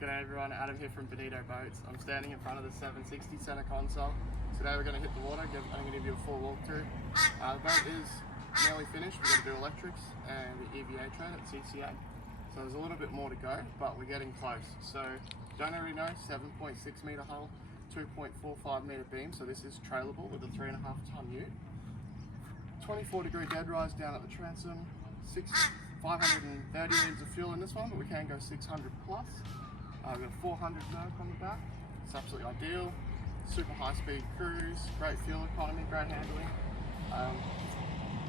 G'day everyone, Adam here from Bonito Boats. I'm standing in front of the 760 center console. Today we're going to hit the water. I'm going to give you a full walkthrough. The boat is nearly finished. We're going to do electrics and the EVA train at CCA. So there's a little bit more to go, but we're getting close. So don't already know, 7.6 metre hull, 2.45 metre beam. So this is trailable with a 3.5 tonne ute. 24 degree dead rise down at the transom. 530 litres of fuel in this one, but we can go 600 plus. We've got 400 nerve on the back. It's absolutely ideal. Super high speed cruise, great fuel economy, great handling. A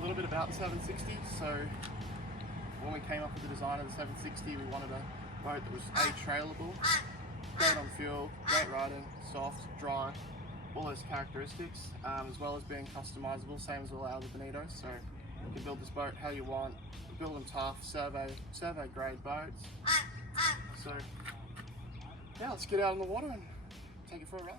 little bit about the 760. So when we came up with the design of the 760, we wanted a boat that was trailable, great on fuel, great riding, soft, dry, all those characteristics, as well as being customizable, same as all our other Bonitos. So you can build this boat how you want, build them tough, survey grade boats. So yeah, let's get out in the water and take it for a run.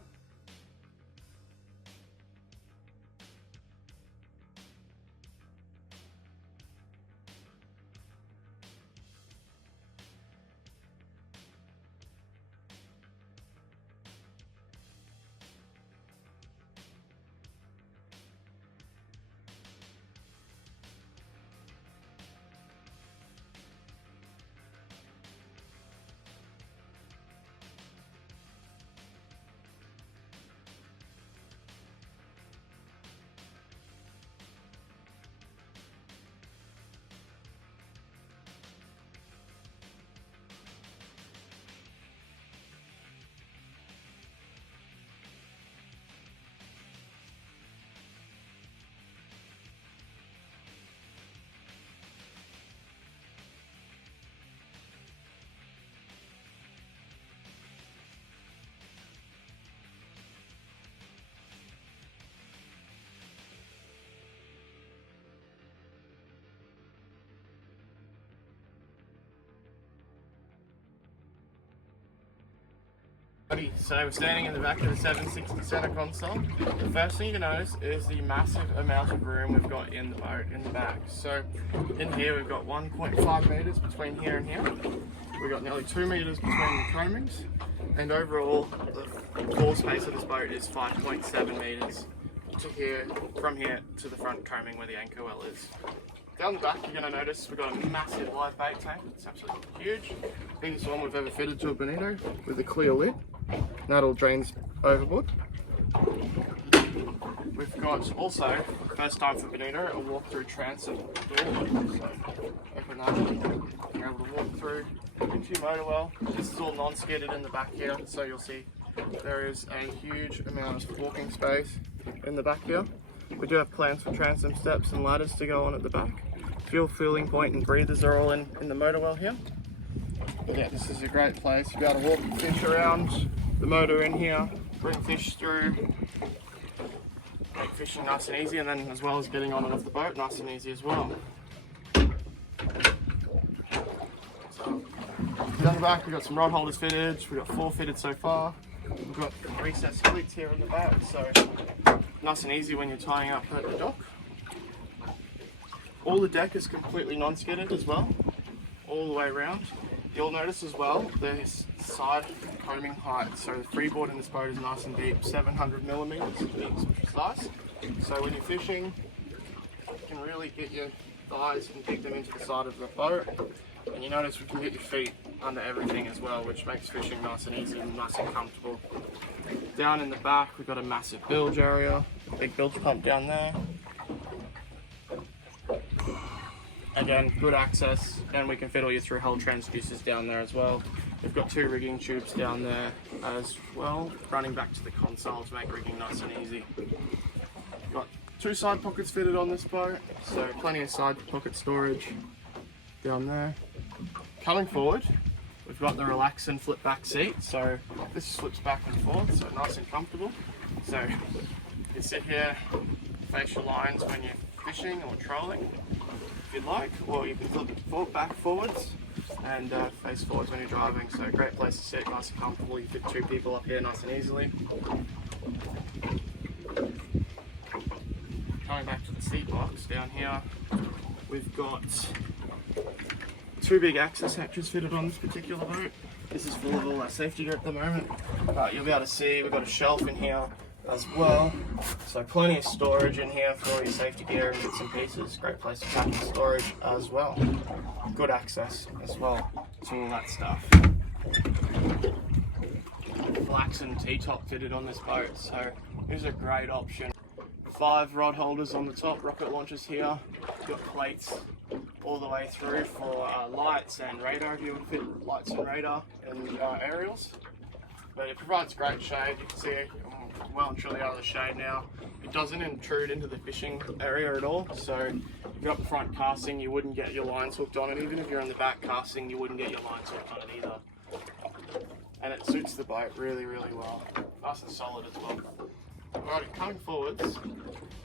So we're standing in the back of the 760 center console. The first thing you can notice is the massive amount of room we've got in the boat in the back. So in here we've got 1.5 meters between here and here. We've got nearly 2 meters between the coamings, and overall the floor space of this boat is 5.7 meters to here, from here to the front coaming where the anchor well is. Down the back you're going to notice we've got a massive live bait tank. It's absolutely huge. Biggest one we've ever fitted to a Bonito with a clear lid. That all drains overboard. We've got also, first time for Bonito, a walk-through transom door. So open that, you're able to walk through into your motor well. This is all non-skidded in the back here, so you'll see there is a huge amount of walking space in the back here. We do have plans for transom steps and ladders to go on at the back. Fuel filling point and breathers are all in the motor well here. But yeah, this is a great place. You'll be able to walk fish around the motor in here, bring fish through, make fishing nice and easy, and then as well as getting on and off the boat, nice and easy as well. So, down the back we've got some rod holders fitted, we've got 4 fitted so far. We've got recessed cleats here in the back, so nice and easy when you're tying up at the dock. All the deck is completely non-skidded as well, all the way around. You'll notice as well there's side coaming height, so the freeboard in this boat is nice and deep, 700 millimeters, which is nice. So when you're fishing, you can really get your thighs and dig them into the side of the boat. And you notice we can get your feet under everything as well, which makes fishing nice and easy and nice and comfortable. Down in the back we've got a massive bilge area, big bilge pump down there. Again, good access, and we can fit all your through hull transducers down there as well. We've got 2 rigging tubes down there as well, running back to the console to make rigging nice and easy. We've got 2 side pockets fitted on this boat, so plenty of side pocket storage down there. Coming forward, we've got the relax and flip back seat, so this flips back and forth, so nice and comfortable. So you can sit here, face your lines when you're fishing or trolling if you'd like, or you can flip it back forwards and face forwards when you're driving. So great place to sit, nice and comfortable. You fit 2 people up here nice and easily. Coming back to the seat box down here, we've got 2 big access hatches fitted on this particular boat. This is full of all our safety gear at the moment, but you'll be able to see we've got a shelf in here as well. So plenty of storage in here for all your safety gear and bits and pieces. Great place to pack in storage as well. Good access as well to all that stuff. Flax and T-top fitted on this boat, so it is a great option. 5 rod holders on the top, rocket launchers here. You've got plates all the way through for lights and radar, if you would fit lights and radar and aerials. But it provides great shade. You can see I'm well and truly out of the shade now. It doesn't intrude into the fishing area at all, so if you're up front casting, you wouldn't get your lines hooked on it. Even if you're in the back casting, you wouldn't get your lines hooked on it either. And it suits the boat really, really well. Nice and solid as well. Alright, coming forwards,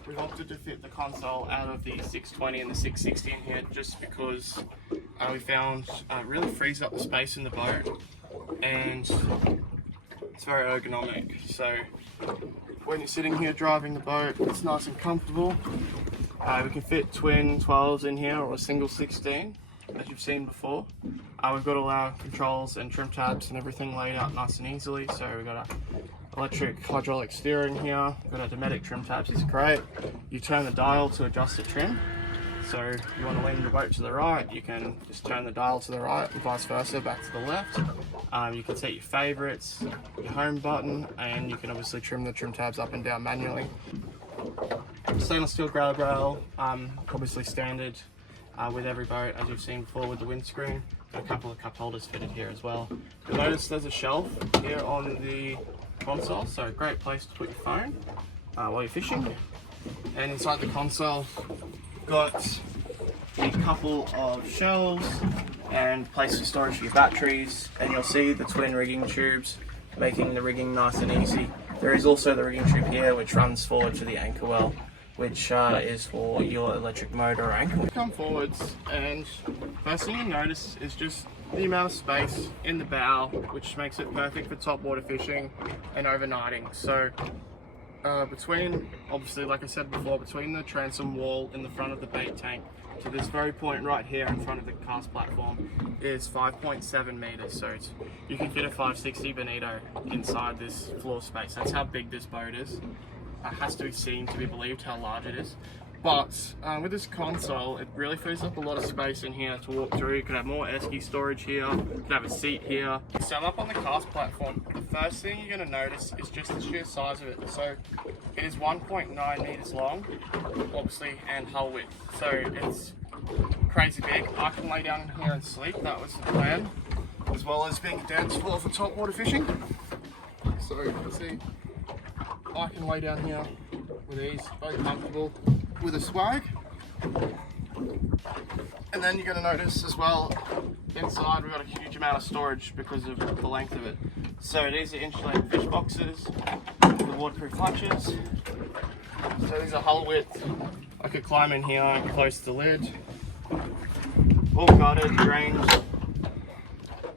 we've opted to fit the console out of the 620 and the 660 in here just because we found it really frees up the space in the boat and it's very ergonomic. So when you're sitting here driving the boat, it's nice and comfortable. We can fit twin 12s in here or a single 16 as you've seen before. We've got all our controls and trim tabs and everything laid out nice and easily. So we've got our electric hydraulic steering here, we've got our Dometic trim tabs, is great. You turn the dial to adjust the trim. So if you want to lean the boat to the right, you can just turn the dial to the right and vice versa, back to the left. You can set your favourites, your home button, and you can obviously trim the trim tabs up and down manually. Stainless steel grab rail, obviously standard with every boat, as you've seen before with the windscreen. Got a couple of cup holders fitted here as well. You'll notice there's a shelf here on the console, so a great place to put your phone while you're fishing. And inside the console, got a couple of shelves and place for storage for your batteries, and you'll see the twin rigging tubes making the rigging nice and easy. There is also the rigging tube here which runs forward to the anchor well, which is for your electric motor or anchor. Come forwards, and first thing you notice is just the amount of space in the bow, which makes it perfect for top water fishing and overnighting. So between, obviously like I said before, between the transom wall in the front of the bait tank to this very point right here in front of the cast platform is 5.7 meters. So you can fit a 560 Bonito inside this floor space. That's how big this boat is. Has to be seen to be believed how large it is. But with this console, it really frees up a lot of space in here to walk through. You could have more esky storage here, you could have a seat here. So I'm up on the cast platform. The first thing you're going to notice is just the sheer size of it. So it is 1.9 meters long, obviously, and hull width. So it's crazy big. I can lay down in here and sleep, that was the plan, as well as being a dance floor for top water fishing. So you can see I can lay down here with ease, very comfortable with a swag. And then you're going to notice as well, inside we've got a huge amount of storage because of the length of it. So it is the insulated fish boxes, the waterproof hutches. So these are hull width. I could climb in here and close the lid. All guarded, drains.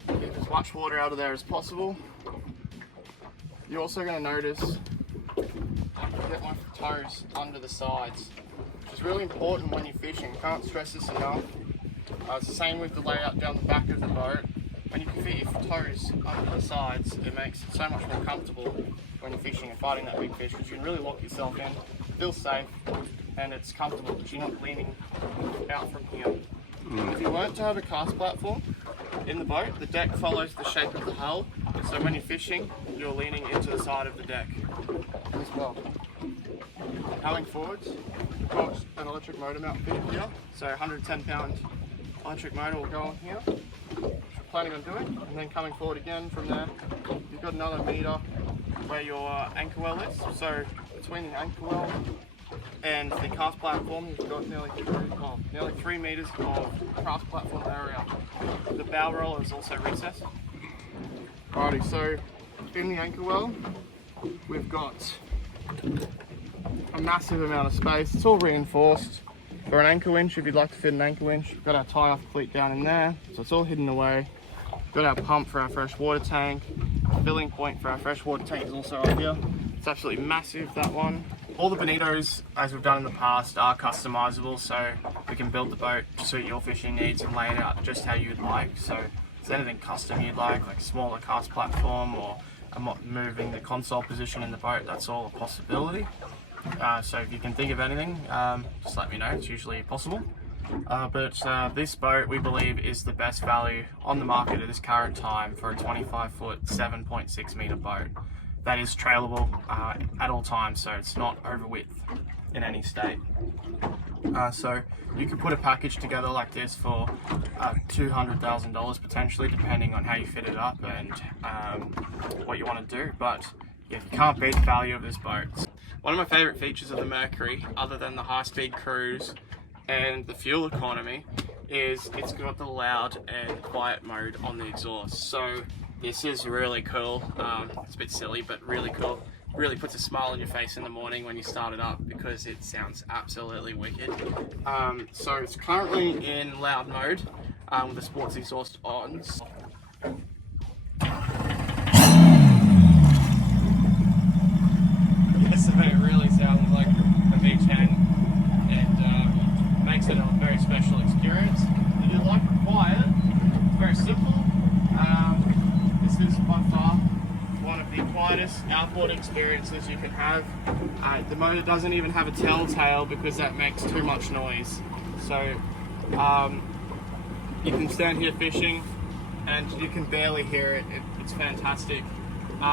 Get as much water out of there as possible. You're also going to notice get my toes under the sides, which is really important when you're fishing. Can't stress this enough. It's the same with the layout down the back of the boat. When you can fit your toes under the sides, it makes it so much more comfortable when you're fishing and fighting that big fish, because you can really lock yourself in, feel safe, and it's comfortable because you're not leaning out from here. If you weren't to have a cast platform in the boat, the deck follows the shape of the hull, so when you're fishing, you're leaning into the side of the deck as well. Coming forwards, we've got an electric motor mount fitted here, so 110 pound electric motor will go on here, which we're planning on doing. And then coming forward again from there, you've got another meter where your anchor well is. So between the anchor well and the cast platform, you've got nearly 3 meters of cast platform area. The bow roller is also recessed. Alrighty, so in the anchor well, we've got a massive amount of space. It's all reinforced. For an anchor winch, if you'd like to fit an anchor winch, we've got our tie-off cleat down in there, so it's all hidden away. We've got our pump for our fresh water tank. The filling point for our fresh water tank is also up here. It's absolutely massive, that one. All the Bonitos, as we've done in the past, are customizable, so we can build the boat to suit your fishing needs and lay it out just how you'd like. So there's anything custom you'd like smaller cast platform or moving the console position in the boat, that's all a possibility. So if you can think of anything, just let me know, it's usually possible. But this boat, we believe, is the best value on the market at this current time for a 25-foot, 7.6 metre boat. That is trailable at all times, so it's not over width in any state. So you could put a package together like this for $200,000 potentially, depending on how you fit it up and what you want to do. But yeah, you can't beat the value of this boat. One of my favourite features of the Mercury, other than the high-speed cruise and the fuel economy, is it's got the loud and quiet mode on the exhaust. So this is really cool. It's a bit silly, but really cool. Really puts a smile on your face in the morning when you start it up because it sounds absolutely wicked. So it's currently in loud mode with the sports exhaust on. This event really sounds like a V10 and makes it a very special experience. If you like it quiet, it's very simple. This is by far one of the quietest outboard experiences you can have. The motor doesn't even have a telltale because that makes too much noise. So you can stand here fishing and you can barely hear it. It's fantastic.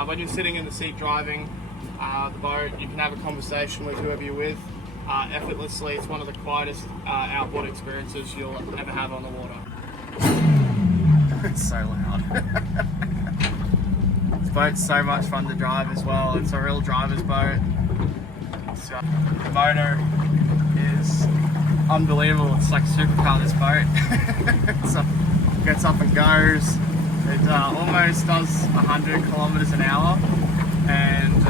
When you're sitting in the seat driving the boat, you can have a conversation with whoever you're with effortlessly. It's one of the quietest outboard experiences you'll ever have on the water. It's so loud. This boat's so much fun to drive as well. It's a real driver's boat. So, the motor is unbelievable. It's like a supercar, this boat. It gets up and goes. It almost does 100 kilometers an hour and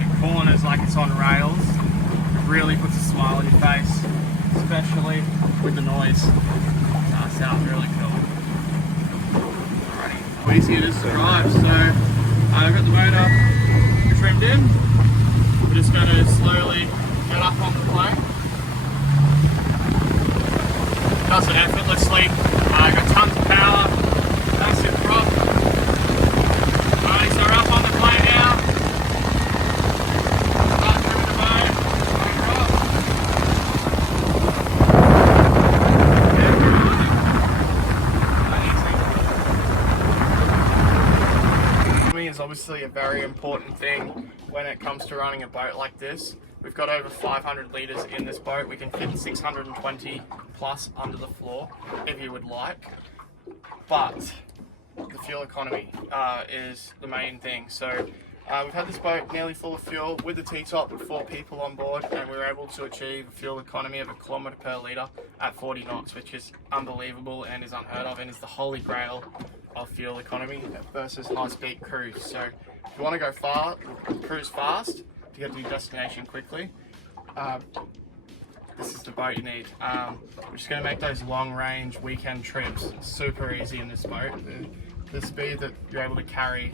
it corners like it's on rails. It really puts a smile on your face, especially with the noise. Sounds really cool. Alrighty, easy it is to drive. So I've got the motor trimmed in. We're just going to slowly get up on the plane. Does it effortlessly. I've got tons of power. Nice and rough. Alright, so we're up on the plane now. Start trimming the boat. Going rough. Is obviously a very important thing when it comes to running a boat like this. We've got over 500 litres in this boat. We can fit 620 plus under the floor if you would like. But the fuel economy is the main thing. So we've had this boat nearly full of fuel with the T-top with 4 people on board, and we were able to achieve a fuel economy of 1 kilometre per litre at 40 knots, which is unbelievable and is unheard of and is the holy grail of fuel economy versus high-speed cruise. So if you want to go far, cruise fast to get to your destination quickly, this is the boat you need. We're just going to make those long-range weekend trips super easy in this boat. The speed that you're able to carry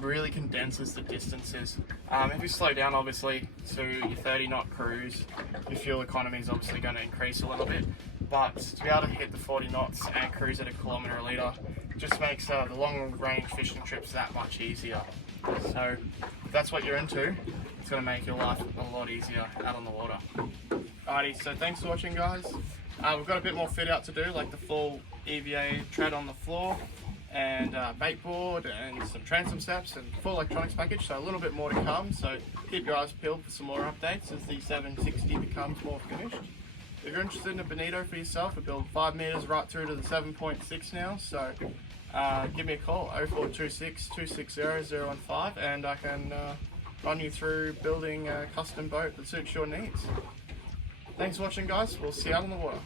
really condenses the distances. If you slow down obviously to your 30-knot cruise, your fuel economy is obviously going to increase a little bit, but to be able to hit the 40 knots and cruise at 1 kilometre a litre just makes the long-range fishing trips that much easier. So if that's what you're into, it's going to make your life a lot easier out on the water. Alrighty, so thanks for watching, guys. We've got a bit more fit out to do, like the full EVA tread on the floor and bait board and some transom steps and full electronics package, so a little bit more to come. So keep your eyes peeled for some more updates as the 760 becomes more finished. If you're interested in a Bonito for yourself, we build 5 metres right through to the 7.6 now, so give me a call, 0426 260 015, and I can run you through building a custom boat that suits your needs. Thanks for watching, guys. We'll see you out on the water.